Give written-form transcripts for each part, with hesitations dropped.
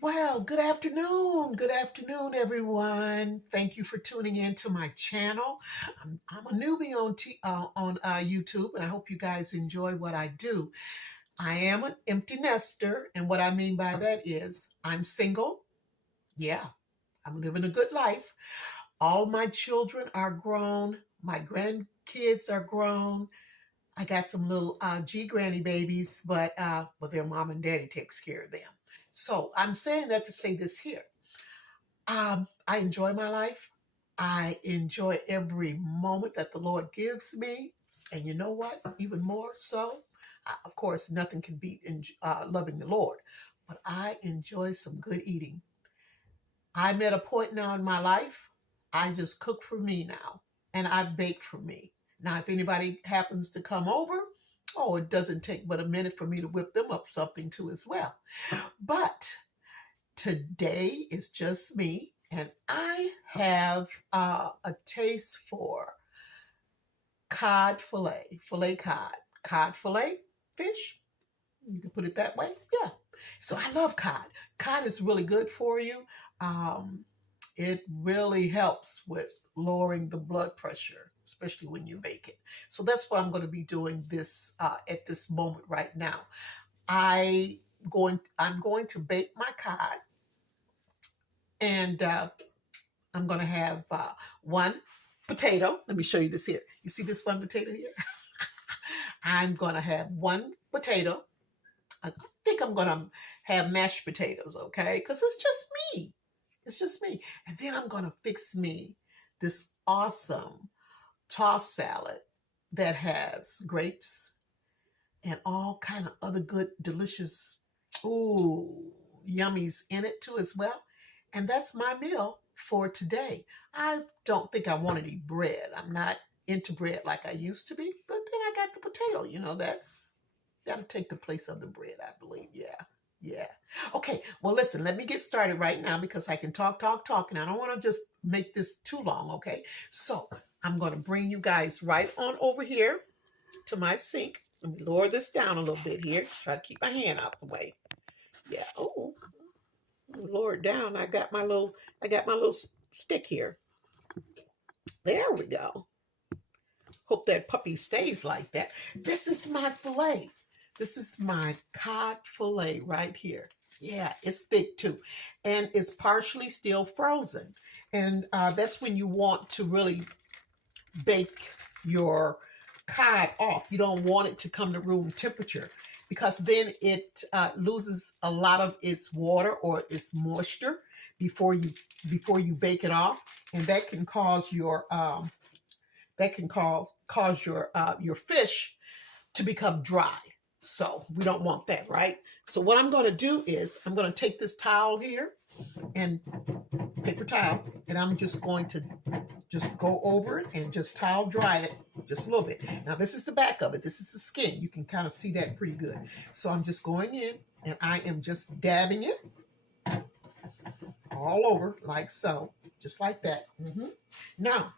Well, good afternoon. Good afternoon, everyone. Thank you for tuning in to my channel. I'm a newbie on YouTube, and I hope you guys enjoy what I do. I am an empty nester, and what I mean by that is I'm single. Yeah, I'm living a good life. All my children are grown. My grandkids are grown. I got some little G granny babies, but their mom and daddy takes care of them. So I'm saying that to say this here. I enjoy my life. I enjoy every moment that the Lord gives me. And you know what? Even more so, of course, nothing can beat loving the Lord. But I enjoy some good eating. I'm at a point now in my life, I just cook for me now, and I bake for me. Now, if anybody happens to come over, oh, it doesn't take but a minute for me to whip them up something too as well. But today is just me, and I have a taste for cod fillet cod fillet fish. You can put it that way. Yeah. So I love cod. Cod is really good for you. Um, it really helps with lowering the blood pressure, especially when you bake it. So that's what I'm going to be doing this at this moment right now. I'm going to bake my cod, and I'm going to have one potato. Let me show you this here. You see this one potato here? I'm going to have one potato. I think I'm going to have mashed potatoes, okay? Because it's just me. It's just me. And then I'm going to fix me this awesome tossed salad that has grapes and all kind of other good, delicious, ooh, yummies in it too as well. And that's my meal for today. I don't think I want to eat bread. I'm not into bread like I used to be, but then I got the potato. That'll take the place of the bread, I believe. Yeah. Yeah. Okay. Well, listen, let me get started right now because I can talk, and I don't want to just make this too long. Okay. So I'm going to bring you guys right on over here to my sink. Let me lower this down a little bit here. Try to keep my hand out the way. Yeah. Oh, lower it down. I got my little stick here. There we go. Hope that puppy stays like that. This is my fillet. This is my cod fillet right here. Yeah, it's thick too. And it's partially still frozen. And that's when you want to really bake your cod off. You don't want it to come to room temperature because then it loses a lot of its water or its moisture before you bake it off, and that can cause your fish to become dry. So we don't want that, right? So what I'm going to do is I'm going to take this towel here and paper towel, and I'm just going to just go over it and just towel dry it just a little bit. Now this is the back of it. This is the skin. You can kind of see that pretty good. So I'm just going in and I am just dabbing it all over like so, just like that. Now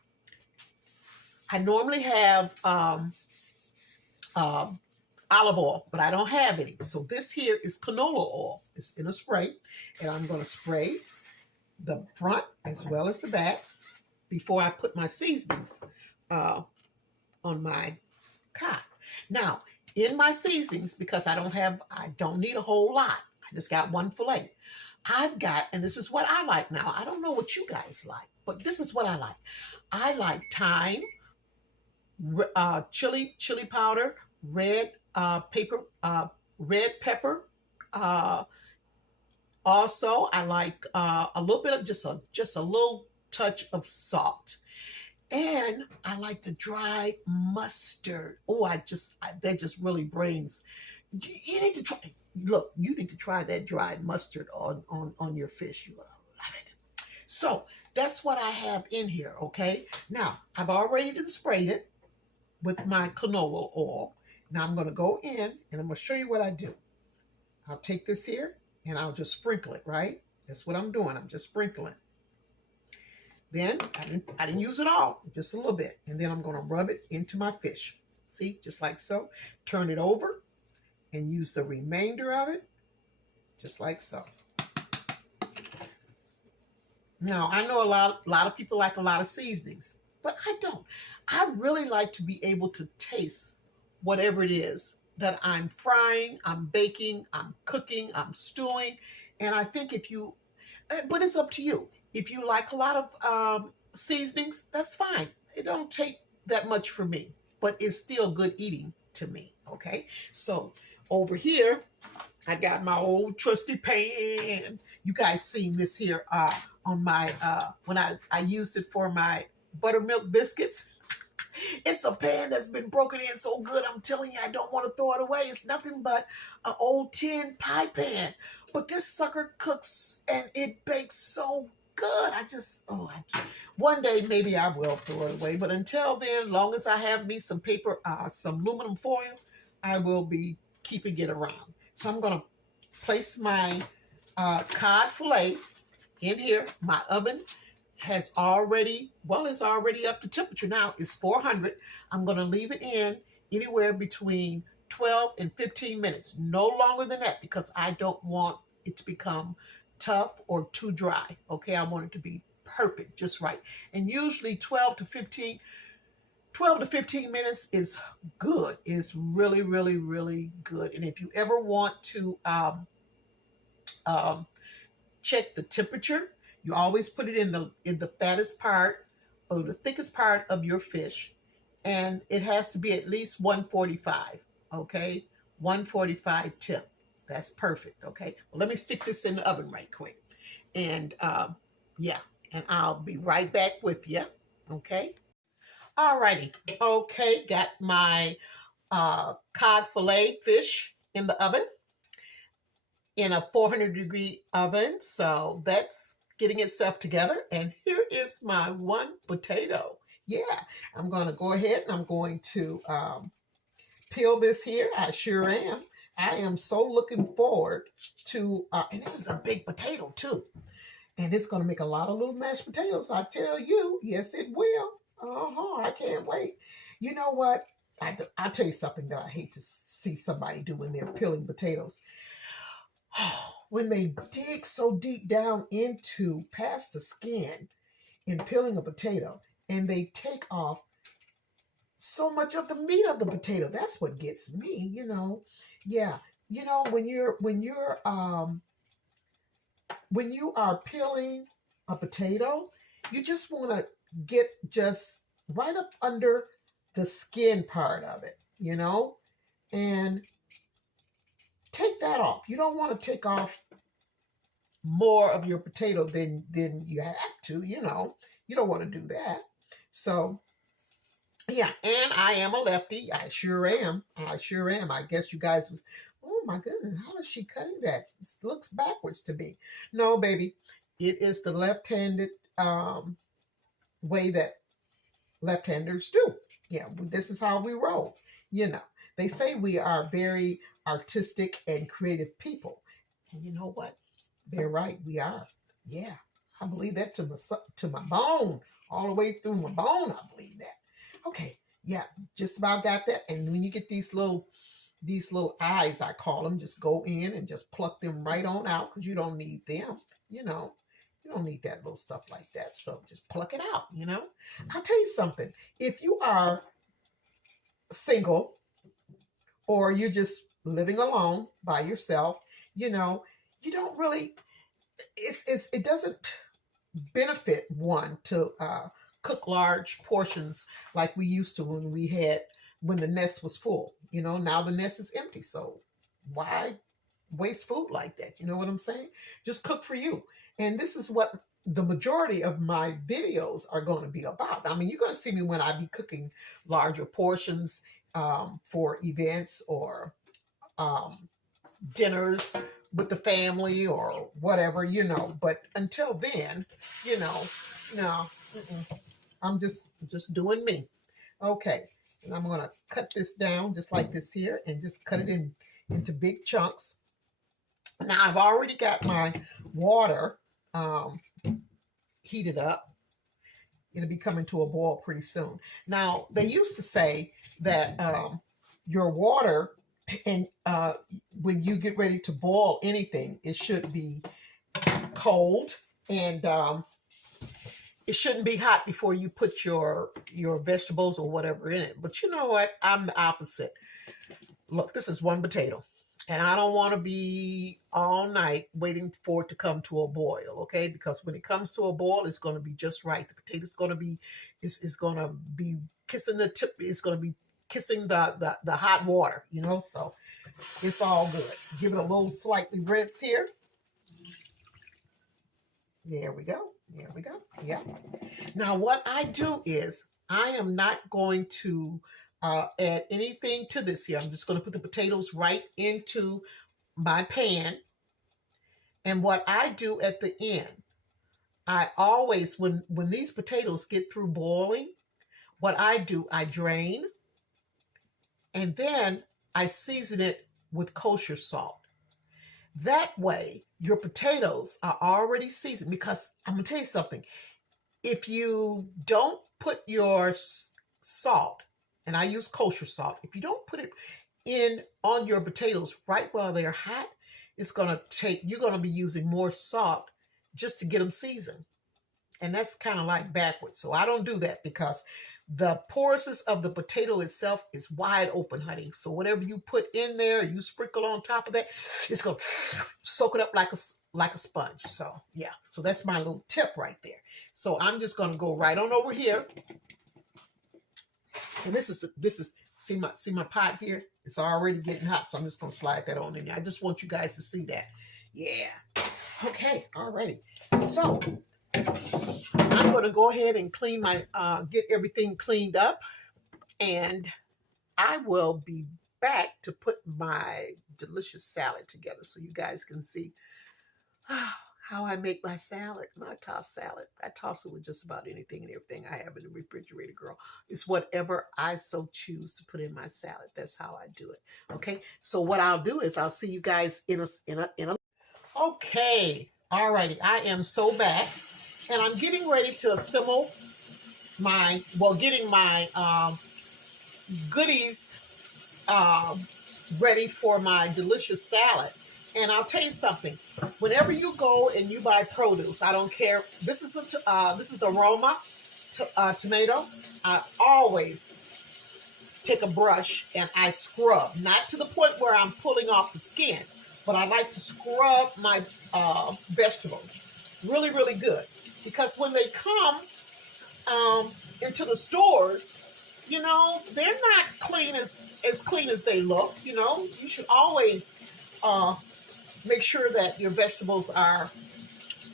I normally have olive oil, but I don't have any. So this here is canola oil. It's in a spray, and I'm going to spray the front as well as the back before I put my seasonings on my cod. Now, in my seasonings, because I don't need a whole lot. I just got one fillet. And this is what I like now. I don't know what you guys like, but this is what I like. I like thyme, chili powder, red pepper. Also, I like a little bit of just a little touch of salt, and I like the dried mustard. Oh, that just really brings. You need to try. Look, you need to try that dried mustard on your fish. You will love it. So that's what I have in here. Okay. Now I've already sprayed it with my canola oil. Now I'm going to go in and I'm going to show you what I do. I'll take this here and I'll just sprinkle it, right? That's what I'm doing. I'm just sprinkling. Then I didn't use it all, just a little bit. And then I'm going to rub it into my fish. See, just like so. Turn it over and use the remainder of it, just like so. Now, I know a lot of people like a lot of seasonings, but I don't. I really like to be able to taste whatever it is that I'm frying, I'm baking, I'm cooking, I'm stewing. And I think if you, but it's up to you. If you like a lot of seasonings, that's fine. It don't take that much for me, but it's still good eating to me. Okay. So over here, I got my old trusty pan. You guys seen this here on my when I used it for my buttermilk biscuits. It's a pan that's been broken in so good. I'm telling you, I don't want to throw it away. It's nothing but an old tin pie pan. But this sucker cooks and it bakes so good. I just, oh, one day maybe I will throw it away. But until then, long as I have me some paper, some aluminum foil, I will be keeping it around. So I'm going to place my cod fillet in here. My oven has already, well, it's already up to temperature now. It's 400. I'm going to leave it in anywhere between 12 and 15 minutes. No longer than that because I don't want it to become tough or too dry. Okay, I want it to be perfect, just right. And usually 12 to 15 minutes is good. It's really, really, really good. And if you ever want to check the temperature, you always put it in the fattest part or the thickest part of your fish, and it has to be at least 145. Okay, 145 temp. That's perfect. Okay. Well, let me stick this in the oven right quick, and yeah, and I'll be right back with you. Okay. Alrighty. Okay, got my cod fillet fish in the oven in a 400-degree oven. So that's getting itself together. And here is my one potato. Yeah, I'm going to go ahead and I'm going to peel this here. I sure am. I am so looking forward to, and this is a big potato too. And it's going to make a lot of little mashed potatoes. I tell you, yes, it will. I can't wait. You know what? I'll tell you something that I hate to see somebody do when they're peeling potatoes. When they dig so deep down into past the skin in peeling a potato and they take off so much of the meat of the potato, that's what gets me, you know. Yeah, you know, when you are peeling a potato, you just want to get just right up under the skin part of it, you know, and take that off. You don't want to take off more of your potato than you have to, you know. You don't want to do that. So yeah, and I am a lefty. I sure am. I sure am. I guess you guys was, oh my goodness, how is she cutting that? It looks backwards to me. No, baby, it is the left-handed way that left-handers do. Yeah, this is how we roll. You know, they say we are very artistic and creative people. And you know what? They're right. We are. Yeah, I believe that to my bone, all the way through my bone. I believe that. Okay, yeah, just about got that. And when you get these little eyes, I call them, just go in and just pluck them right on out because you don't need them. You know, you don't need that little stuff like that. So just pluck it out. You know, I'll tell you something. If you are single or you're just living alone by yourself, you know, you don't really. It doesn't benefit one to cook large portions like we used to when the nest was full. You know, now the nest is empty. So why waste food like that? You know what I'm saying? Just cook for you. And this is what the majority of my videos are going to be about. I mean, you're going to see me when I be cooking larger portions for events or dinners with the family or whatever, you know. But until then, you know, no, I'm just doing me. Okay, and I'm gonna cut this down just like this here, and just cut it into big chunks. Now I've already got my water heated up. It'll be coming to a boil pretty soon. Now they used to say that your water, and when you get ready to boil anything, it should be cold. And it shouldn't be hot before you put your vegetables or whatever in it. But you know what? I'm the opposite. Look, this is one potato. And I don't want to be all night waiting for it to come to a boil, okay? Because when it comes to a boil, it's going to be just right. The potato's going to be, is going to be kissing the tip. It's going to be kissing the hot water, you know? So it's all good. Give it a little slightly rinse here. There we go. There we go. Yeah. Now what I do is I am not going to add anything to this here. I'm just going to put the potatoes right into my pan. And what I do at the end, I always, when these potatoes get through boiling, what I do, I drain and then I season it with kosher salt. That way, your potatoes are already seasoned, because I'm going to tell you something. If you don't put your salt, and I use kosher salt, if you don't put it in on your potatoes right while they're hot, it's going to take, you're going to be using more salt just to get them seasoned. And that's kind of like backwards. So I don't do that, because the porousness of the potato itself is wide open, honey. So whatever you put in there, you sprinkle on top of that, it's going to soak it up like a sponge. So yeah, so that's my little tip right there. So I'm just going to go right on over here. And this is see my pot here? It's already getting hot, so I'm just going to slide that on in there. I just want you guys to see that. Yeah. Okay, alrighty. So I'm going to go ahead and clean my, get everything cleaned up, and I will be back to put my delicious salad together so you guys can see how I make my salad, my tossed salad. I toss it with just about anything and everything I have in the refrigerator, girl. It's whatever I so choose to put in my salad. That's how I do it. Okay, so what I'll do is I'll see you guys in a. Okay, alrighty, I am so back. And I'm getting ready to assemble my, getting my goodies ready for my delicious salad. And I'll tell you something. Whenever you go and you buy produce, I don't care. This is a Roma tomato. I always take a brush and I scrub, not to the point where I'm pulling off the skin, but I like to scrub my vegetables really, really good. Because when they come into the stores, you know, they're not clean as clean as they look. You know, you should always make sure that your vegetables are,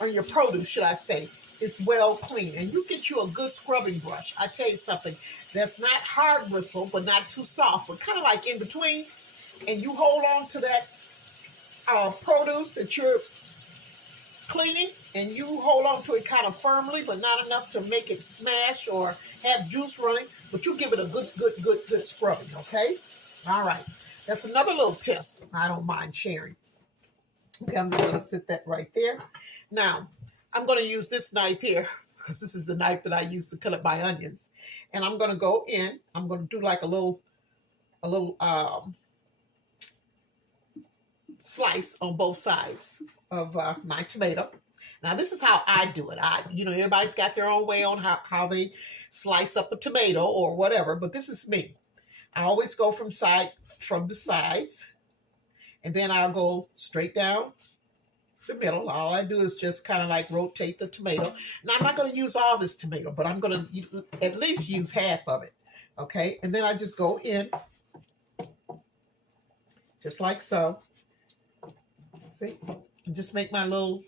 or your produce, should I say, is well clean. And you get you a good scrubbing brush. I tell you something, that's not hard bristle, but not too soft, but kind of like in between. And you hold on to that produce that you're cleaning, and you hold on to it kind of firmly, but not enough to make it smash or have juice running, but you give it a good scrubbing, okay? All right, that's another little tip I don't mind sharing. Okay, I'm just going to sit that right there. Now, I'm going to use this knife here, because this is the knife that I use to cut up my onions. And I'm going to go in, I'm going to do like a little slice on both sides of my tomato. Now, this is how I do it. Everybody's got their own way on how they slice up a tomato or whatever, but this is me. I always go from the sides, and then I'll go straight down the middle. All I do is just kind of like rotate the tomato. Now, I'm not going to use all this tomato, but I'm going to at least use half of it, okay? And then I just go in, just like so. See? And just make my little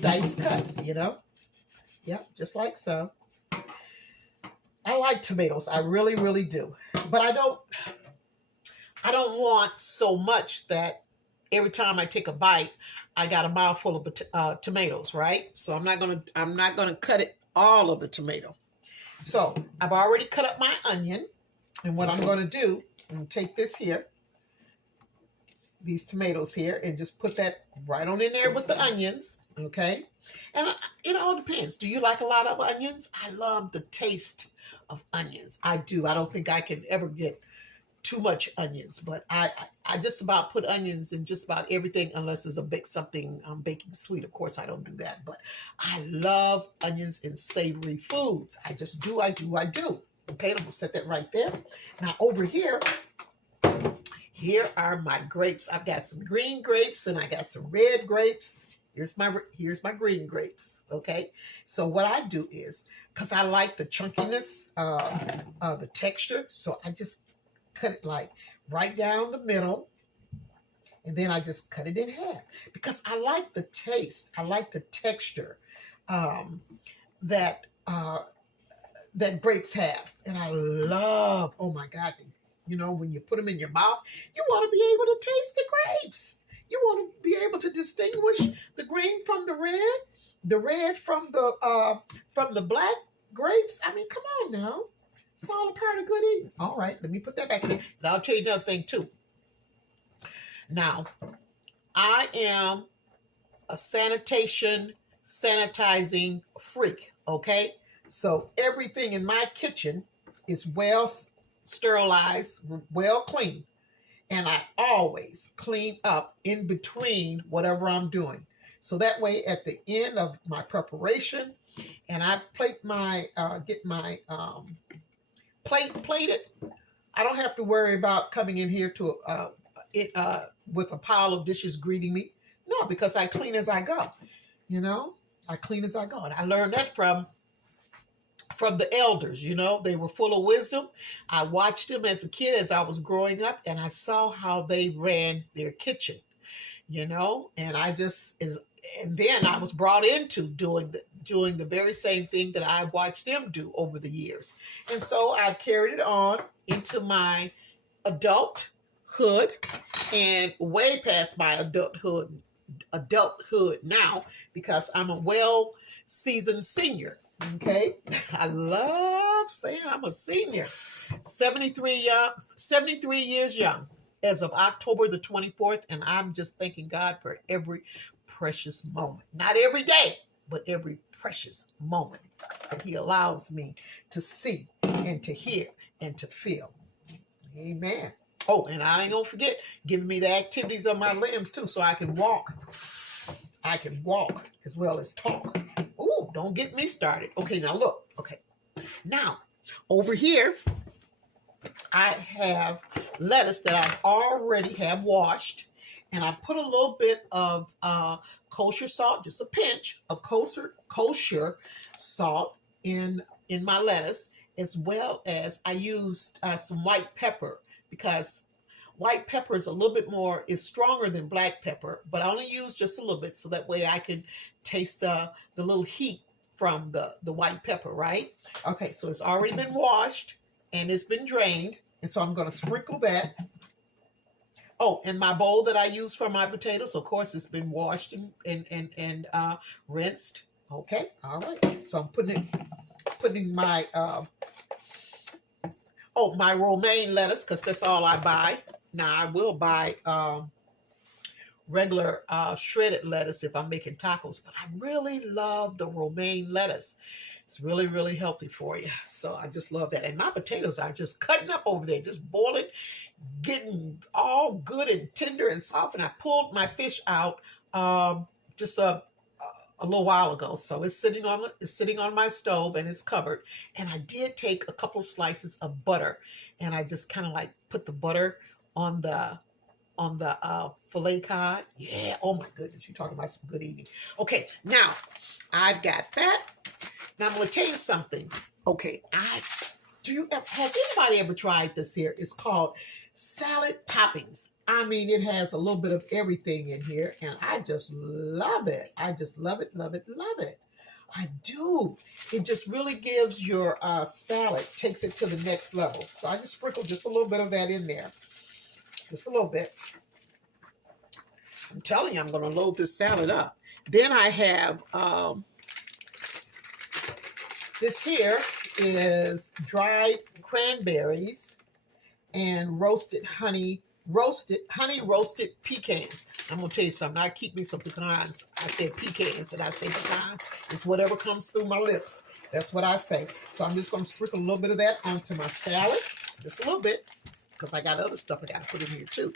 dice cuts, you know? Yep, just like so. I like tomatoes. I really, really do. But I don't want so much that every time I take a bite, I got a mouthful of tomatoes, right? So I'm not gonna cut it all of the tomato. So I've already cut up my onion, and what I'm gonna do, I'm gonna take this here, these tomatoes here, and just put that right on in there with the onions, okay? And it all depends. Do you like a lot of onions? I love the taste of onions. I do. I don't think I can ever get too much onions, but I just about put onions in just about everything unless it's a bake something baking sweet. Of course, I don't do that, but I love onions in savory foods. I just do. I do. I do. Okay, I'm gonna set that right there. Now over here, here are my grapes. I've got some green grapes and I got some red grapes. Here's my green grapes. Okay, so what I do is, because I like the chunkiness, the texture, so I just cut it like right down the middle, and then I just cut it in half because I like the taste. I like the texture that that grapes have, and I love. Oh my God! You know, when you put them in your mouth, you want to be able to taste the grapes. You want to be able to distinguish the green from the red from the black grapes. I mean, come on now. It's all a part of good eating. All right, let me put that back in. And I'll tell you another thing too. Now, I am a sanitizing freak, okay? So everything in my kitchen is well sterilized, well cleaned. And I always clean up in between whatever I'm doing. So that way at the end of my preparation, and I plate my, get my plate plated, I don't have to worry about coming in here to with a pile of dishes greeting me. No, because I clean as I go. You know, I clean as I go. And I learned that from the elders. You know, they were full of wisdom. I watched them as a kid as I was growing up, and I saw how they ran their kitchen, you know, and then I was brought into doing the very same thing that I watched them do over the years. And so I've carried it on into my adulthood and way past my adulthood now, because I'm a well-seasoned senior. Okay, I love saying I'm a senior. 73 years young as of October the 24th, and I'm just thanking God for every precious moment. Not every day, but every precious moment that He allows me to see and to hear and to feel. Amen. Oh, and I ain't gonna forget giving me the activities of my limbs too, so I can walk. I can walk as well as talk. Ooh, don't get me started. Okay, now look. Okay, now over here, I have lettuce that I already have washed, and I put a little bit of kosher salt, just a pinch of kosher salt in my lettuce, as well as I used some white pepper, because white pepper is a little bit more, is stronger than black pepper, but I only use just a little bit so that way I can taste the little heat from the white pepper, right? Okay, so it's already been washed and it's been drained, and so I'm going to sprinkle that. Oh, and my bowl that I use for my potatoes, of course, it's been washed and rinsed. Okay, all right. So I'm putting my my romaine lettuce, because that's all I buy. Now I will buy regular shredded lettuce if I'm making tacos, but I really love the romaine lettuce. It's really, really healthy for you. So I just love that. And my potatoes are just cutting up over there, just boiling, getting all good and tender and soft. And I pulled my fish out just a little while ago. So it's sitting on my stove and it's covered. And I did take a couple of slices of butter, and I just kind of like put the butter on the fillet cod. Yeah. Oh my goodness. You're talking about some good eating. Okay. Now I've got that. Now I'm going to tell you something. Okay. Has anybody ever tried this here? It's called salad toppings. I mean, it has a little bit of everything in here, and I just love it. I just love it, love it, love it. I do. It just really gives your salad, takes it to the next level. So I just sprinkle just a little bit of that in there. Just a little bit. I'm telling you, I'm going to load this salad up. Then I have, this here is dried cranberries and roasted pecans. I'm going to tell you something. I keep me some pecans. I said pecans and I say pecans. It's whatever comes through my lips. That's what I say. So I'm just going to sprinkle a little bit of that onto my salad. Just a little bit. because I got other stuff I got to put in here too.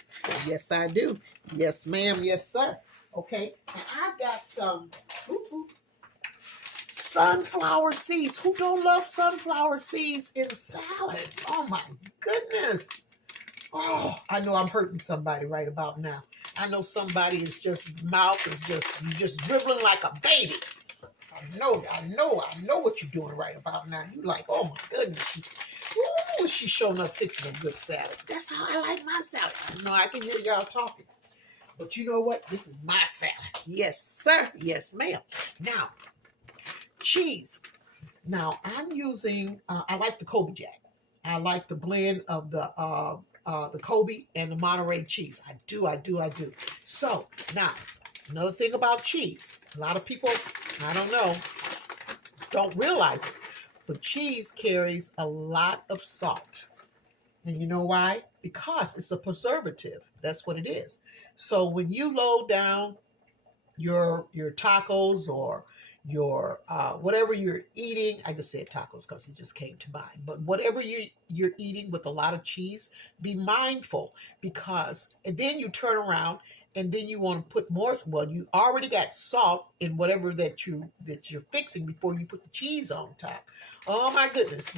Yes, I do. Yes, ma'am. Yes, sir. Okay, and I've got some sunflower seeds. Who don't love sunflower seeds in salads? Oh my goodness. Oh, I know I'm hurting somebody right about now. I know somebody is just mouth is just dribbling like a baby. I know what you're doing right about now. You like, oh my goodness, she's showing up fixing a good salad. That's how I like my salad. I know I can hear y'all talking. But you know what? This is my salad. Yes, sir. Yes, ma'am. Now, cheese. Now, I'm using, I like the Kobe Jack. I like the blend of the Kobe and the Monterey cheese. I do. So, now, another thing about cheese. A lot of people, I don't know, don't realize it. But cheese carries a lot of salt. And you know why? Because it's a preservative. That's what it is. So when you load down your tacos or your whatever you're eating, I just said tacos because it just came to mind. But whatever you're eating with a lot of cheese, be mindful because and then you turn around and then you want to put more. Well, you already got salt in whatever that you're fixing before you put the cheese on top. Oh my goodness,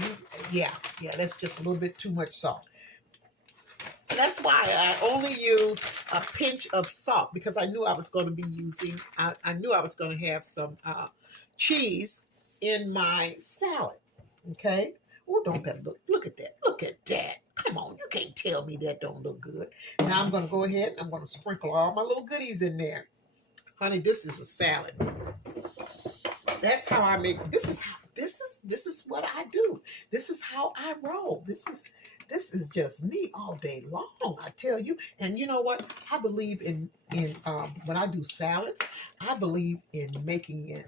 yeah, that's just a little bit too much salt. That's why I only use a pinch of salt because I knew I was going to be using, I knew I was going to have some cheese in my salad. Okay. Oh, don't that look at that. Look at that. Come on. You can't tell me that don't look good. Now I'm going to go ahead and I'm going to sprinkle all my little goodies in there. Honey, this is a salad. That's how I make, this is what I do. This is how I roll. This is just me all day long, I tell you. And you know what? I believe in when I do salads, I believe in making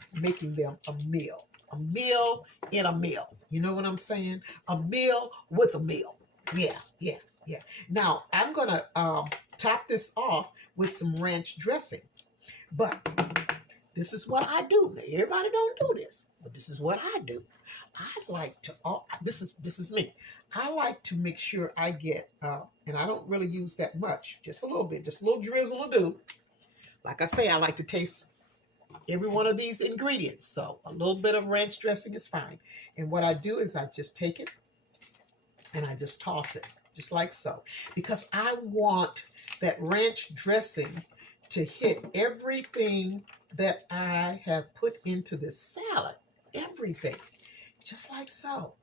them a meal in a meal. You know what I'm saying? A meal with a meal. Yeah. Now I'm gonna top this off with some ranch dressing, but this is what I do. Now, everybody don't do this, but this is what I do. I like to, this is me. I like to make sure I get, and I don't really use that much, just a little bit, just a little drizzle will do. Like I say, I like to taste every one of these ingredients. So a little bit of ranch dressing is fine. And what I do is I just take it and I just toss it, just like so. Because I want that ranch dressing to hit everything that I have put into this salad. Everything. Just like so.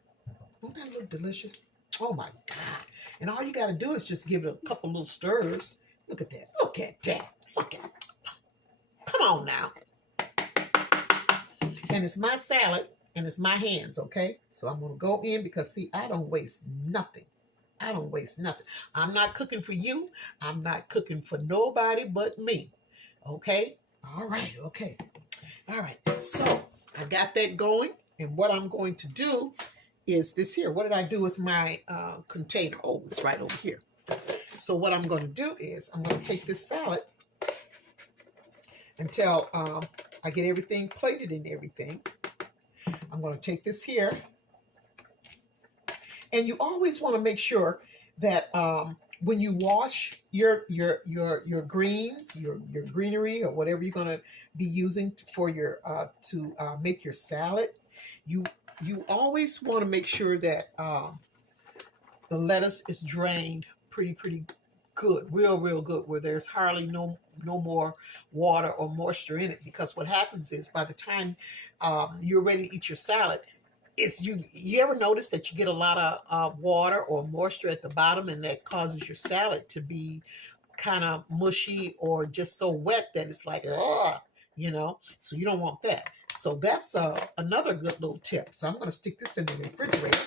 Won't that look delicious? Oh my God. And all you got to do is just give it a couple little stirs. Look at that. Look at that. Look at it. Come on now. And it's my salad and it's my hands, okay? So I'm going to go in because, see, I don't waste nothing. I don't waste nothing. I'm not cooking for you. I'm not cooking for nobody but me. Okay? All right. Okay. All right. So I got that going. And what I'm going to do is this here. What did I do with my container? Oh, it's right over here. So what I'm going to do is I'm going to take this salad until I get everything plated and everything. I'm going to take this here. And you always want to make sure that when you wash your greens, your greenery, or whatever you're going to be using for your to make your salad, you always want to make sure that the lettuce is drained pretty good, real good, where there's hardly no more water or moisture in it. Because what happens is by the time you're ready to eat your salad, it's you ever notice that you get a lot of water or moisture at the bottom, and that causes your salad to be kind of mushy or just so wet that it's like, ugh, you know? So you don't want that. So that's another good little tip. So I'm going to stick this in the refrigerator.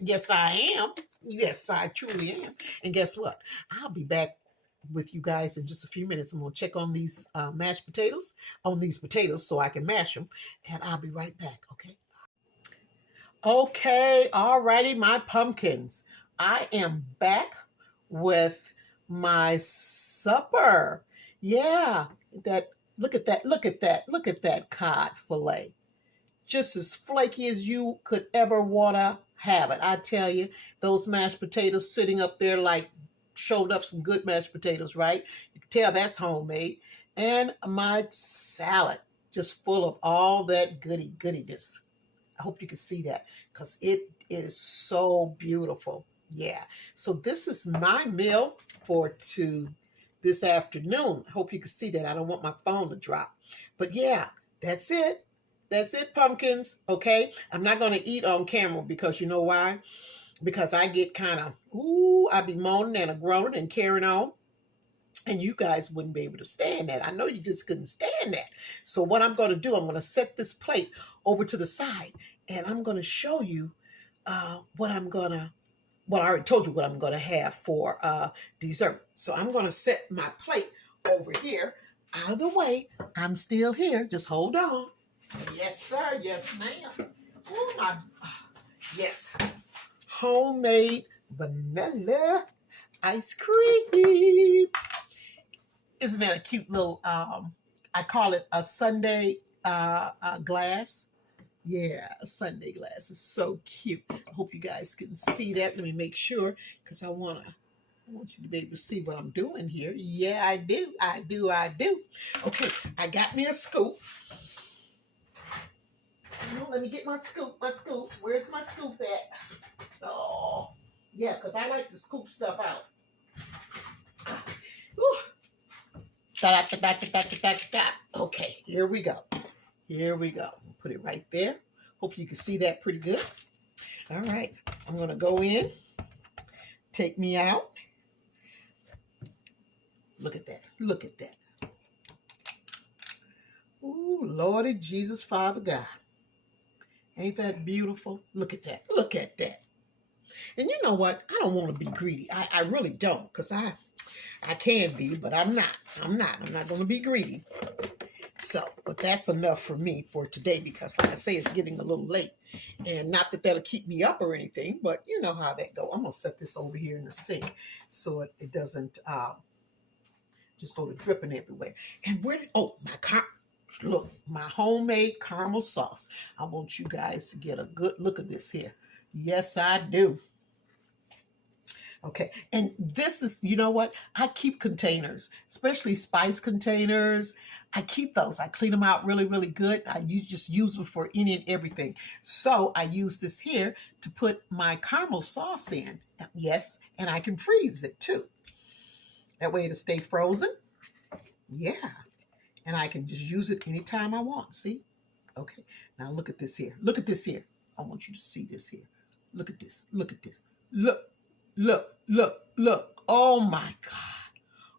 Yes, I am. Yes, I truly am. And guess what? I'll be back with you guys in just a few minutes. I'm going to check on these mashed potatoes, so I can mash them. And I'll be right back, okay? Okay, all righty, my pumpkins. I am back with my supper. Yeah, look at that cod fillet. Just as flaky as you could ever want to have it. I tell you, those mashed potatoes sitting up there like showed up some good mashed potatoes, right? You can tell that's homemade. And my salad, just full of all that goodiness. I hope you can see that because it is so beautiful. Yeah. So this is my meal for this afternoon. I hope you can see that. I don't want my phone to drop. But yeah, that's it. That's it, pumpkins. Okay. I'm not going to eat on camera because you know why? Because I get kind of, I be moaning and a groaning and carrying on. And you guys wouldn't be able to stand that. I know you just couldn't stand that. So what I'm going to do, I'm going to set this plate over to the side. And I'm going to show you what I'm going to, well, I already told you what I'm going to have for dessert. So I'm going to set my plate over here out of the way. I'm still here. Just hold on. Yes, sir. Yes, ma'am. Oh, my. Yes. Homemade vanilla ice cream. Isn't that a cute little, I call it a sundae glass. Yeah, a sundae glass. It's so cute. I hope you guys can see that. Let me make sure because I want you to be able to see what I'm doing here. Yeah, I do. Okay, I got me a scoop. Let me get my scoop. Where's my scoop at? Oh, yeah, because I like to scoop stuff out. Okay, here we go. Put it right there. Hopefully you can see that pretty good. All right, I'm going to go in. Take me out. Look at that. Ooh, Lordy Jesus, Father God. Ain't that beautiful? Look at that. And you know what? I don't want to be greedy. I really don't because I can be, but I'm not. I'm not going to be greedy. So, but that's enough for me for today because, like I say, it's getting a little late. And not that that'll keep me up or anything, but you know how that go. I'm going to set this over here in the sink so it doesn't just go to dripping everywhere. And my homemade caramel sauce. I want you guys to get a good look at this here. Yes, I do. Okay, and this is, you know what? I keep containers, especially spice containers. I keep those. I clean them out really, really good. Just use them for any and everything. So I use this here to put my caramel sauce in. Yes, and I can freeze it too. That way it'll stay frozen. Yeah, and I can just use it anytime I want. See? Okay, now look at this here. I want you to see this here. Look at this. Look. Oh my God.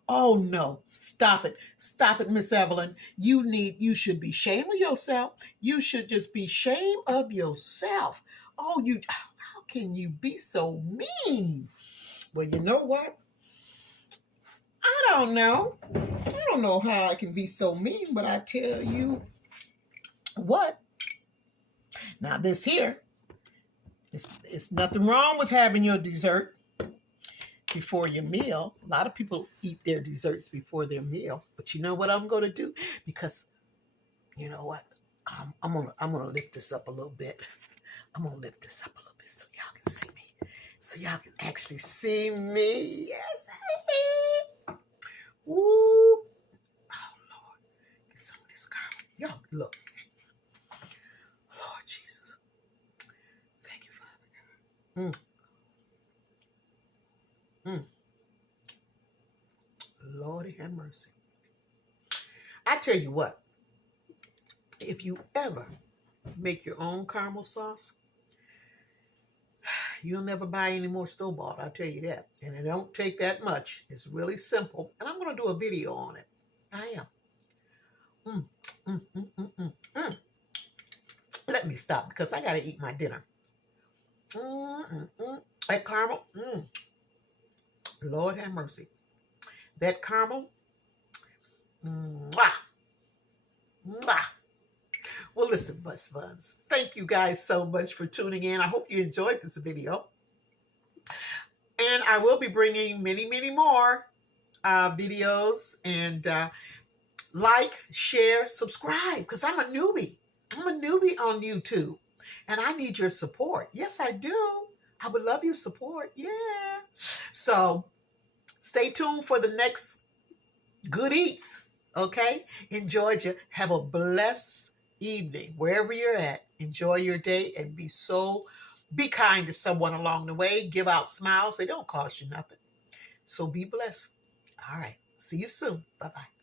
Oh no. Stop it, Miss Evelyn. You should be ashamed of yourself. You should just be ashamed of yourself. Oh, how can you be so mean? Well, you know what? I don't know how I can be so mean, but I tell you what. Now this here, it's nothing wrong with having your dessert before your meal. A lot of people eat their desserts before their meal, but you know what I'm going to do? Because you know what? I'm gonna lift this up a little bit. So y'all can see me. So y'all can actually see me. Yes. Ooh. Oh Lord. Get some of this caramel. Y'all look. Lord Jesus. Thank you, Father God. Lordy have mercy. I tell you what, if you ever make your own caramel sauce, you'll never buy any more store-bought, I'll tell you that. And it don't take that much. It's really simple. And I'm going to do a video on it. I am. Let me stop because I got to eat my dinner. That caramel, Lord have mercy. That caramel, mwah. Well, listen, Bus Buds, thank you guys so much for tuning in. I hope you enjoyed this video. And I will be bringing many, many more videos. And like, share, subscribe, because I'm a newbie. I'm a newbie on YouTube. And I need your support. Yes, I do. I would love your support. Yeah. So stay tuned for the next good eats. Okay. In Georgia, have a blessed evening wherever you're at. Enjoy your day and be kind to someone along the way. Give out smiles. They don't cost you nothing. So be blessed. All right. See you soon. Bye bye.